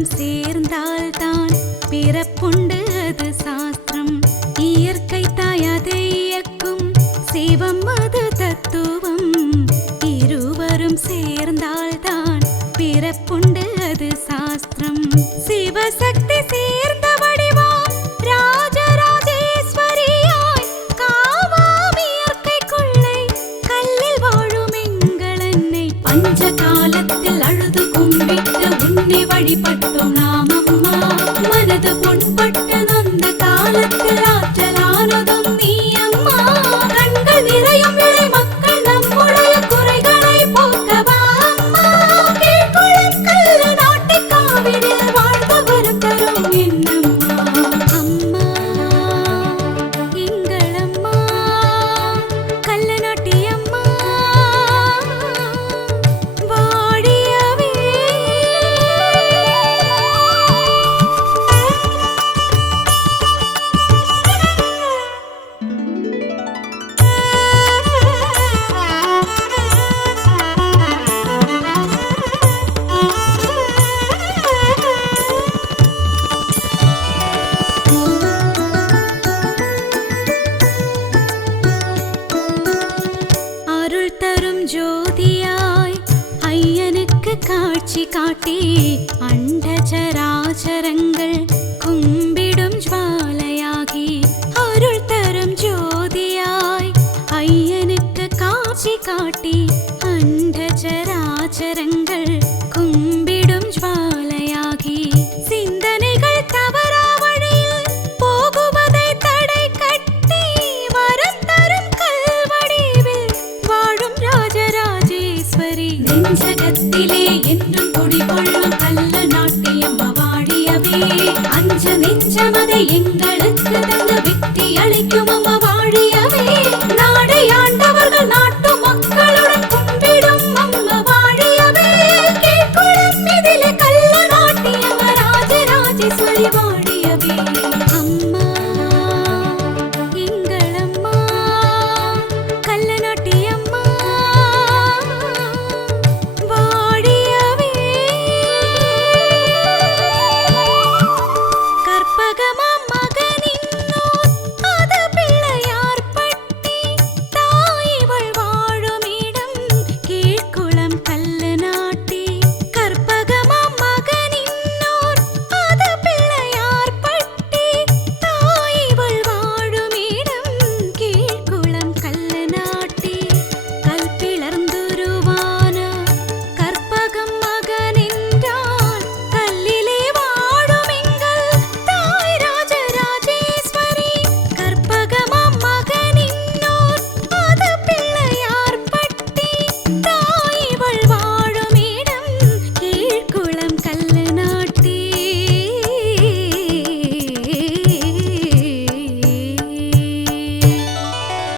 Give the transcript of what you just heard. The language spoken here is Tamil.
இருவரும் சேர்ந்தால்தான் பிறப்புண்டு அது சாஸ்திரம். இயற்கை தாய் அதை இயக்கும் சிவம் அது தத்துவம். இருவரும் சேர்ந்தால்தான் பிறப்புண்டு அது சாஸ்திரம். சிவசக்தி சேர்ந்த வடிவாம் ராஜராஜேஸ்வரியாய் காவாம் இயற்கை கொள்ளை கல்லில் வாழும் எங்கள் அன்னை. பஞ்ச காலத்தில் அழுது கும்பிட்டு உன்னை வழிபட்டோம் நாம் அம்மா. மனது புண்பட்ட நொந்த காலத்தில் ஆற்றலானதும் நீ அம்மா. கண்கள் நிறையும் இளை மக்கள் நம்முடைய குறைகளை போக்கவா அம்மா. கீழ்குளம் கல்ல நாட்டை காவிரில் வாழ்ந்து வரும் தரும் என்னம்மா. அம்மா எங்கள் அம்மா கல்ல நாட்டி அம்மா வாடியவே. அருள் தரும் ஜோதியாய் ஐயனுக்கு காட்சி காட்டி அண்டச்சராச்சரங்கள் கும்பிடும் ஜுவாலையாகி. அருள் தரும் ஜோதியாய் ஐயனுக்கு காட்சி காட்டி